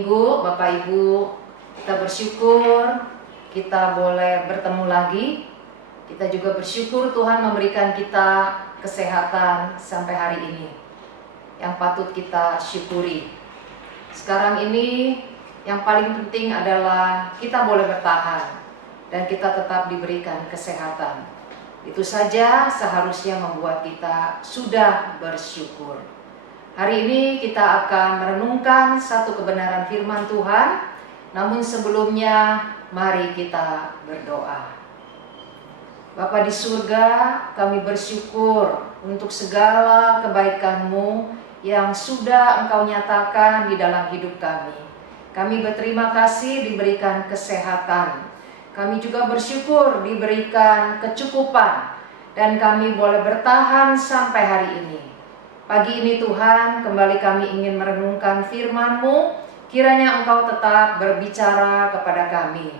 Minggu, Bapak Ibu, kita bersyukur kita boleh bertemu lagi. Kita juga bersyukur Tuhan memberikan kita kesehatan sampai hari ini, yang patut kita syukuri. Sekarang ini yang paling penting adalah kita boleh bertahan dan kita tetap diberikan kesehatan. Itu saja seharusnya membuat kita sudah bersyukur. Hari ini kita akan merenungkan satu kebenaran firman Tuhan. Namun sebelumnya mari kita berdoa. Bapa di surga, kami bersyukur untuk segala kebaikan-Mu yang sudah Engkau nyatakan di dalam hidup kami. Kami berterima kasih diberikan kesehatan. Kami juga bersyukur diberikan kecukupan dan kami boleh bertahan sampai hari ini. Pagi ini Tuhan, kembali kami ingin merenungkan firman-Mu. Kiranya Engkau tetap berbicara kepada kami.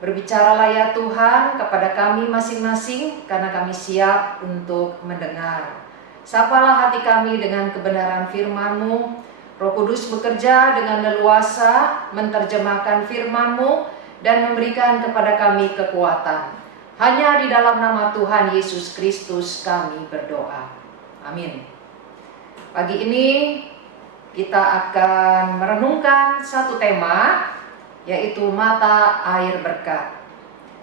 Berbicaralah ya Tuhan kepada kami masing-masing, karena kami siap untuk mendengar. Sapalah hati kami dengan kebenaran firman-Mu. Roh Kudus bekerja dengan leluasa, menerjemahkan firman-Mu dan memberikan kepada kami kekuatan. Hanya di dalam nama Tuhan Yesus Kristus kami berdoa. Amin. Pagi ini kita akan merenungkan satu tema, yaitu mata air berkat.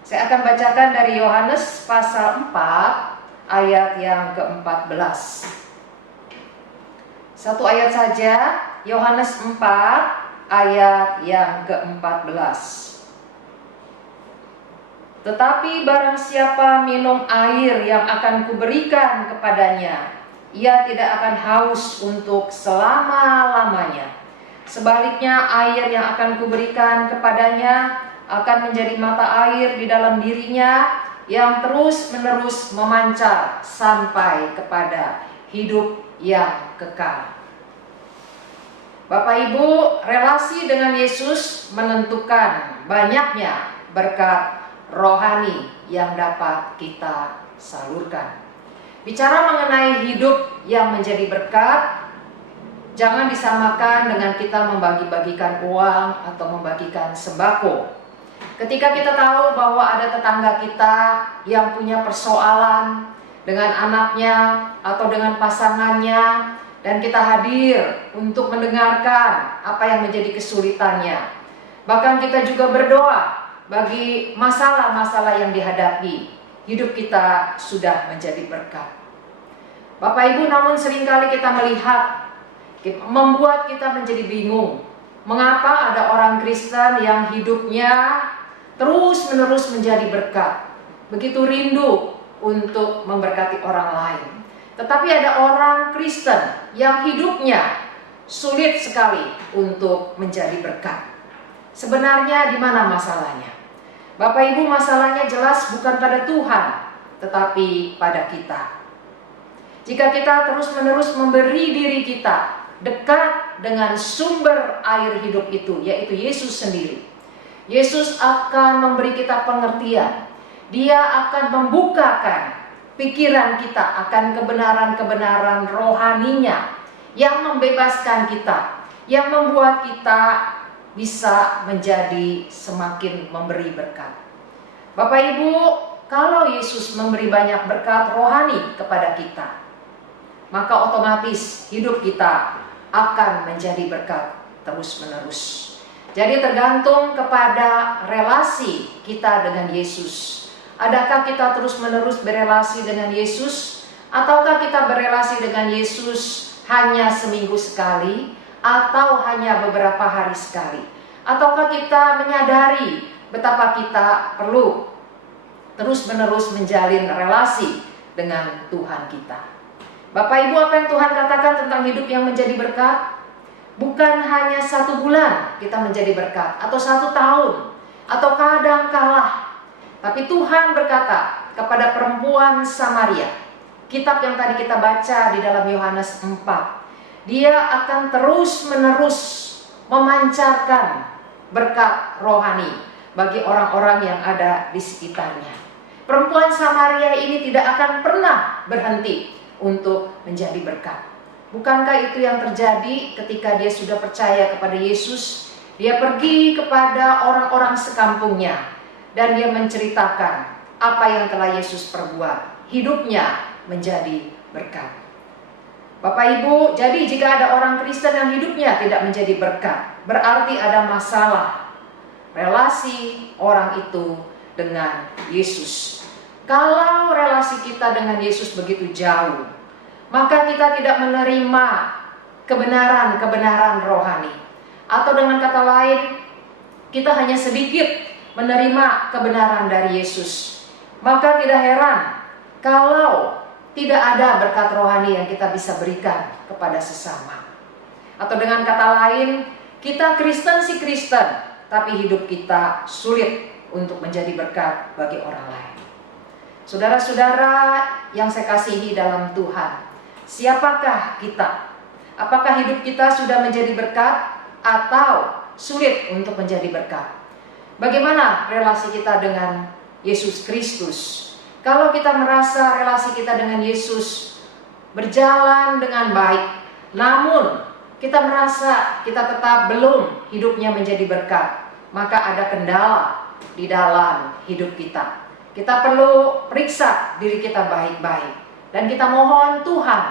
Saya akan bacakan dari Yohanes pasal 4 ayat yang ke-14. Satu ayat saja, Yohanes 4 ayat yang ke-14. Tetapi barang siapa minum air yang akan kuberikan kepadanya, ia tidak akan haus untuk selama-lamanya. Sebaliknya, air yang akan kuberikan kepadanya akan menjadi mata air di dalam dirinya yang terus-menerus memancar sampai kepada hidup yang kekal. Bapak Ibu, relasi dengan Yesus menentukan banyaknya berkat rohani yang dapat kita salurkan. Bicara mengenai hidup yang menjadi berkat, jangan disamakan dengan kita membagi-bagikan uang atau membagikan sembako. Ketika kita tahu bahwa ada tetangga kita yang punya persoalan dengan anaknya atau dengan pasangannya, dan kita hadir untuk mendengarkan apa yang menjadi kesulitannya. Bahkan kita juga berdoa bagi masalah-masalah yang dihadapi. Hidup kita sudah menjadi berkat. Bapak Ibu, namun seringkali kita melihat, membuat kita menjadi bingung. Mengapa ada orang Kristen yang hidupnya terus-menerus menjadi berkat, begitu rindu untuk memberkati orang lain. Tetapi ada orang Kristen yang hidupnya sulit sekali untuk menjadi berkat. Sebenarnya di mana masalahnya? Bapak Ibu, masalahnya jelas bukan pada Tuhan, tetapi pada kita. Jika kita terus-menerus memberi diri kita dekat dengan sumber air hidup itu, yaitu Yesus sendiri, Yesus akan memberi kita pengertian. Dia akan membukakan pikiran kita akan kebenaran-kebenaran rohaninya yang membebaskan kita, yang membuat kita bisa menjadi semakin memberi berkat. Bapak Ibu, kalau Yesus memberi banyak berkat rohani kepada kita, maka otomatis hidup kita akan menjadi berkat terus-menerus. Jadi tergantung kepada relasi kita dengan Yesus. Adakah kita terus-menerus berelasi dengan Yesus? Ataukah kita berelasi dengan Yesus hanya seminggu sekali? Atau hanya beberapa hari sekali? Ataukah kita menyadari betapa kita perlu terus-menerus menjalin relasi dengan Tuhan kita? Bapak Ibu, apa yang Tuhan katakan tentang hidup yang menjadi berkat? Bukan hanya 1 bulan kita menjadi berkat, atau 1 tahun, atau kadang kala. Tapi Tuhan berkata kepada perempuan Samaria, kitab yang tadi kita baca di dalam Yohanes 4, Dia akan terus-menerus memancarkan berkat rohani bagi orang-orang yang ada di sekitarnya. Perempuan Samaria ini tidak akan pernah berhenti untuk menjadi berkat. Bukankah itu yang terjadi ketika dia sudah percaya kepada Yesus? Dia pergi kepada orang-orang sekampungnya dan dia menceritakan apa yang telah Yesus perbuat. Hidupnya menjadi berkat. Bapak Ibu, jadi jika ada orang Kristen yang hidupnya tidak menjadi berkat, berarti ada masalah relasi orang itu dengan Yesus. Kalau relasi kita dengan Yesus begitu jauh, maka kita tidak menerima kebenaran-kebenaran rohani. Atau dengan kata lain, kita hanya sedikit menerima kebenaran dari Yesus. Maka tidak heran kalau tidak ada berkat rohani yang kita bisa berikan kepada sesama. Atau dengan kata lain, kita Kristen sih Kristen, tapi hidup kita sulit untuk menjadi berkat bagi orang lain. Saudara-saudara yang saya kasihi dalam Tuhan, siapakah kita? Apakah hidup kita sudah menjadi berkat atau sulit untuk menjadi berkat? Bagaimana relasi kita dengan Yesus Kristus? Kalau kita merasa relasi kita dengan Yesus berjalan dengan baik, namun kita merasa kita tetap belum hidupnya menjadi berkat, maka ada kendala di dalam hidup kita. Kita perlu periksa diri kita baik-baik, dan kita mohon Tuhan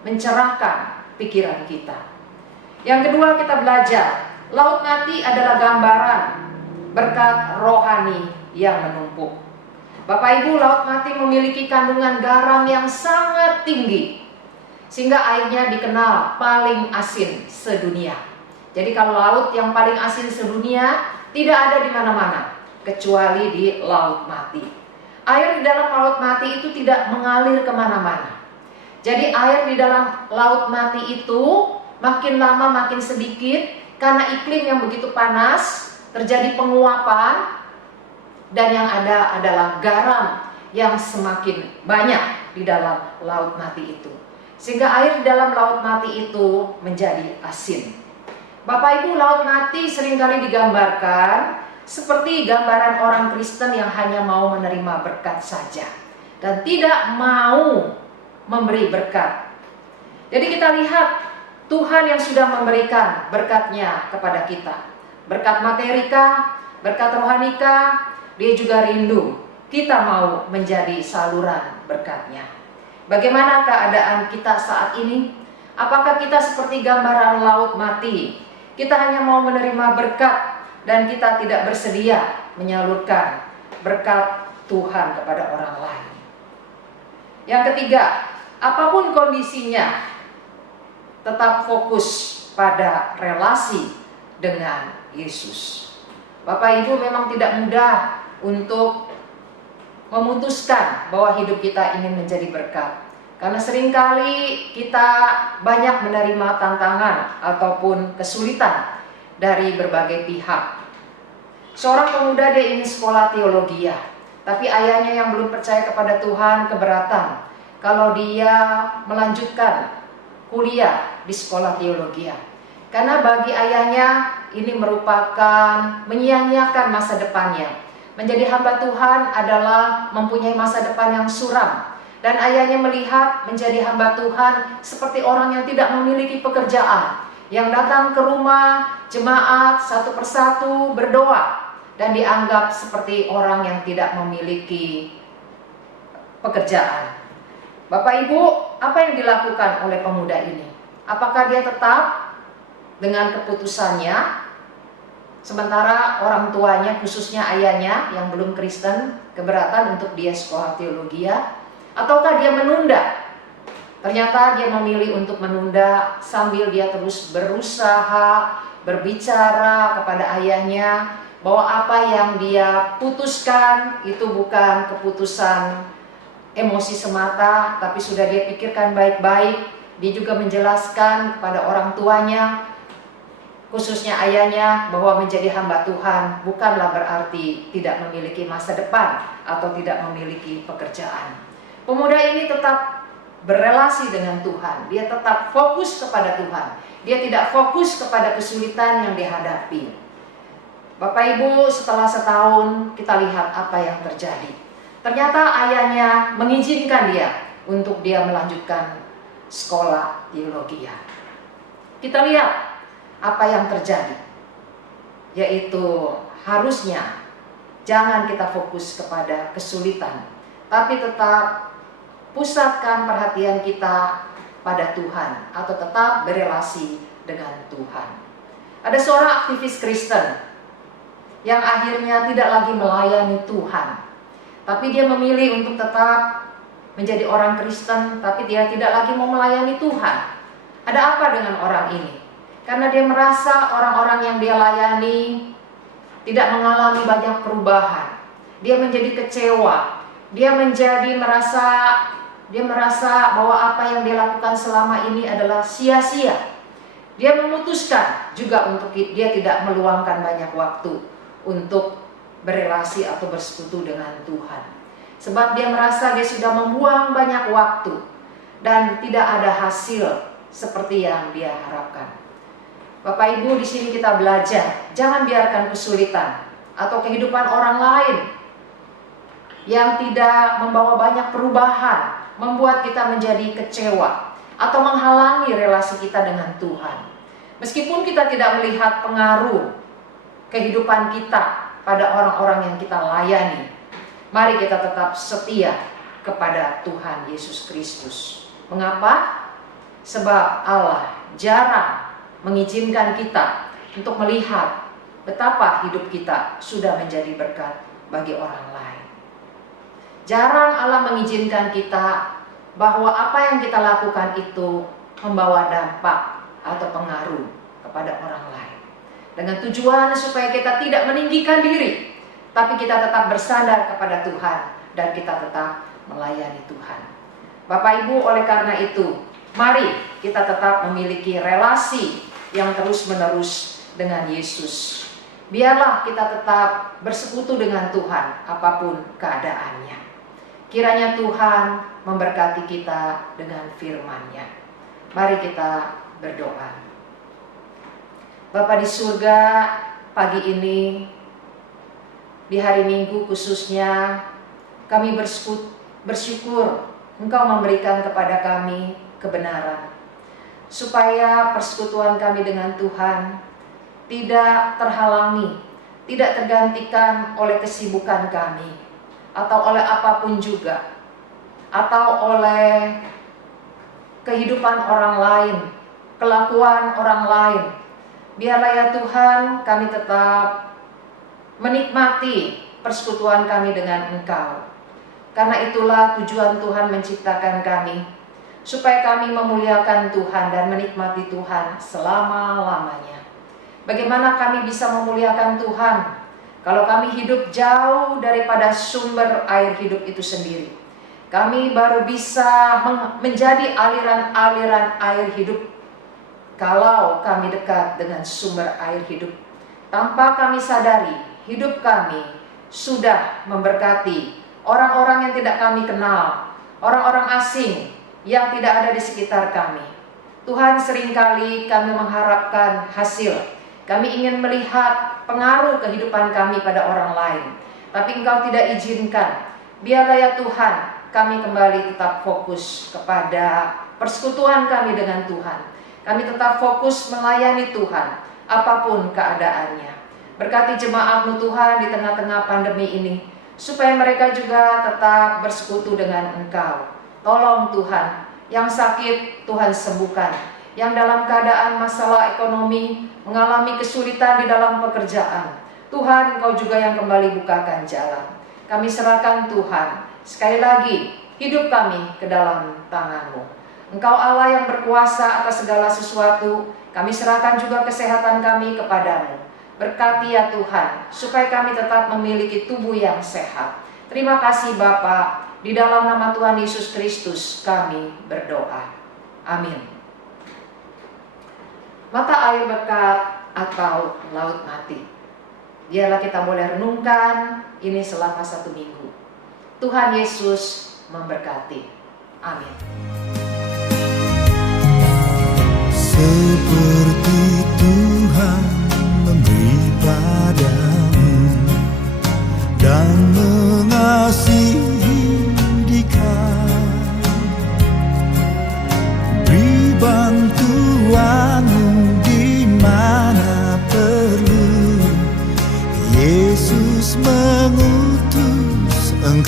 mencerahkan pikiran kita. Yang kedua, kita belajar laut mati adalah gambaran berkat rohani yang menumpuk. Bapak Ibu, laut mati memiliki kandungan garam yang sangat tinggi, sehingga airnya dikenal paling asin sedunia. Jadi kalau laut yang paling asin sedunia tidak ada di mana-mana kecuali di laut mati. Air di dalam laut mati itu tidak mengalir kemana-mana. Jadi air di dalam laut mati itu makin lama makin sedikit karena iklim yang begitu panas, terjadi penguapan, dan yang ada adalah garam yang semakin banyak di dalam laut mati itu. Sehingga air di dalam laut mati itu menjadi asin. Bapak Ibu, laut mati seringkali digambarkan seperti gambaran orang Kristen yang hanya mau menerima berkat saja dan tidak mau memberi berkat. Jadi kita lihat Tuhan yang sudah memberikan berkatnya kepada kita. Berkat materika, berkat rohanika, Dia juga rindu kita mau menjadi saluran berkatnya. Bagaimana keadaan kita saat ini? Apakah kita seperti gambaran laut mati? Kita hanya mau menerima berkat dan kita tidak bersedia menyalurkan berkat Tuhan kepada orang lain. Yang ketiga, apapun kondisinya, tetap fokus pada relasi dengan Yesus. Bapak Ibu, memang tidak mudah untuk memutuskan bahwa hidup kita ingin menjadi berkat. Karena seringkali kita banyak menerima tantangan ataupun kesulitan dari berbagai pihak. Seorang pemuda dia ingin sekolah teologi, tapi ayahnya yang belum percaya kepada Tuhan keberatan kalau dia melanjutkan kuliah di sekolah teologi. Karena bagi ayahnya ini merupakan menyia-nyiakan masa depannya. Menjadi hamba Tuhan adalah mempunyai masa depan yang suram. Dan ayahnya melihat menjadi hamba Tuhan seperti orang yang tidak memiliki pekerjaan, yang datang ke rumah jemaat satu persatu berdoa, dan dianggap seperti orang yang tidak memiliki pekerjaan. Bapak Ibu, apa yang dilakukan oleh pemuda ini? Apakah dia tetap dengan keputusannya, sementara orang tuanya, khususnya ayahnya yang belum Kristen, keberatan untuk dia sekolah teologi, ataukah dia menunda? Ternyata dia memilih untuk menunda sambil dia terus berusaha berbicara kepada ayahnya bahwa apa yang dia putuskan itu bukan keputusan emosi semata, tapi sudah dia pikirkan baik-baik. Dia juga menjelaskan kepada orang tuanya, khususnya ayahnya, bahwa menjadi hamba Tuhan bukanlah berarti tidak memiliki masa depan atau tidak memiliki pekerjaan. Pemuda ini tetap berelasi dengan Tuhan. Dia tetap fokus kepada Tuhan. Dia tidak fokus kepada kesulitan yang dihadapi. Bapak Ibu, setelah setahun kita lihat apa yang terjadi. Ternyata ayahnya mengizinkan dia untuk dia melanjutkan sekolah teologi. Kita lihat apa yang terjadi, yaitu harusnya jangan kita fokus kepada kesulitan, tapi tetap pusatkan perhatian kita pada Tuhan atau tetap berelasi dengan Tuhan. Ada seorang aktivis Kristen yang akhirnya tidak lagi melayani Tuhan, tapi dia memilih untuk tetap menjadi orang Kristen, tapi dia tidak lagi mau melayani Tuhan. Ada apa dengan orang ini? Karena dia merasa orang-orang yang dia layani tidak mengalami banyak perubahan. Dia menjadi kecewa. Dia merasa bahwa apa yang dia lakukan selama ini adalah sia-sia. Dia memutuskan juga untuk dia tidak meluangkan banyak waktu untuk berelasi atau bersekutu dengan Tuhan. Sebab dia merasa dia sudah membuang banyak waktu dan tidak ada hasil seperti yang dia harapkan. Bapak Ibu, di sini kita belajar, jangan biarkan kesulitan atau kehidupan orang lain yang tidak membawa banyak perubahan membuat kita menjadi kecewa atau menghalangi relasi kita dengan Tuhan. Meskipun kita tidak melihat pengaruh kehidupan kita pada orang-orang yang kita layani, mari kita tetap setia kepada Tuhan Yesus Kristus. Mengapa? Sebab Allah jarang mengizinkan kita untuk melihat betapa hidup kita sudah menjadi berkat bagi orang lain. Jarang Allah mengizinkan kita bahwa apa yang kita lakukan itu membawa dampak atau pengaruh kepada orang lain. Dengan tujuan supaya kita tidak meninggikan diri, tapi kita tetap bersandar kepada Tuhan dan kita tetap melayani Tuhan. Bapak Ibu, oleh karena itu, mari kita tetap memiliki relasi yang terus-menerus dengan Yesus. Biarlah kita tetap bersekutu dengan Tuhan apapun keadaannya. Kiranya Tuhan memberkati kita dengan firman-Nya. Mari kita berdoa. Bapa di surga, pagi ini, di hari Minggu khususnya, kami bersyukur Engkau memberikan kepada kami kebenaran, supaya persekutuan kami dengan Tuhan tidak terhalangi, tidak tergantikan oleh kesibukan kami, atau oleh apapun juga, atau oleh kehidupan orang lain, kelakuan orang lain. Biarlah ya Tuhan, kami tetap menikmati persekutuan kami dengan Engkau. Karena itulah tujuan Tuhan menciptakan kami, supaya kami memuliakan Tuhan dan menikmati Tuhan selama-lamanya. Bagaimana kami bisa memuliakan Tuhan kalau kami hidup jauh daripada sumber air hidup itu sendiri? Kami baru bisa menjadi aliran-aliran air hidup kalau kami dekat dengan sumber air hidup. Tanpa kami sadari, hidup kami sudah memberkati orang-orang yang tidak kami kenal, orang-orang asing yang tidak ada di sekitar kami. Tuhan, seringkali kami mengharapkan hasil. Kami ingin melihat pengaruh kehidupan kami pada orang lain, tapi Engkau tidak izinkan. Biarlah ya Tuhan, kami kembali tetap fokus kepada persekutuan kami dengan Tuhan. Kami tetap fokus melayani Tuhan, apapun keadaannya. Berkati jemaat-Mu Tuhan di tengah-tengah pandemi ini, supaya mereka juga tetap bersekutu dengan Engkau. Tolong Tuhan, yang sakit Tuhan sembuhkan, yang dalam keadaan masalah ekonomi, mengalami kesulitan di dalam pekerjaan, Tuhan Engkau juga yang kembali bukakan jalan. Kami serahkan Tuhan, sekali lagi hidup kami ke dalam tangan-Mu. Engkau Allah yang berkuasa atas segala sesuatu, kami serahkan juga kesehatan kami kepadamu. Berkati ya Tuhan, supaya kami tetap memiliki tubuh yang sehat. Terima kasih Bapa, di dalam nama Tuhan Yesus Kristus kami berdoa. Amin. Mata air berkat atau laut mati. Biarlah kita boleh renungkan ini selama 1 minggu. Tuhan Yesus memberkati. Amin. Seperti Tuhan memberi padamu dan mengasihi dikau,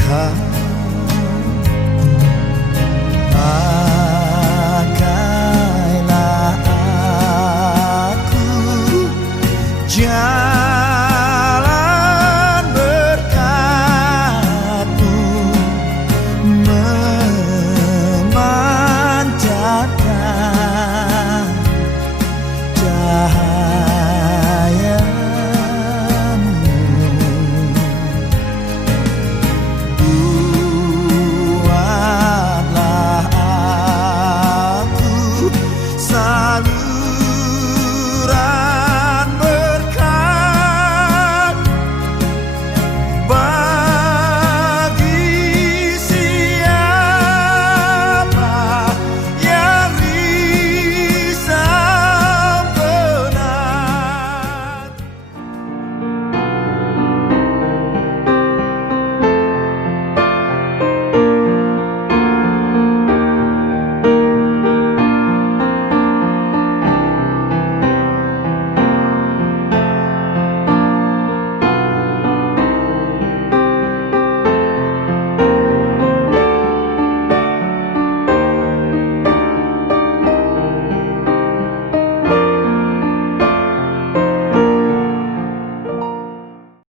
Tuhan, pakailah aku,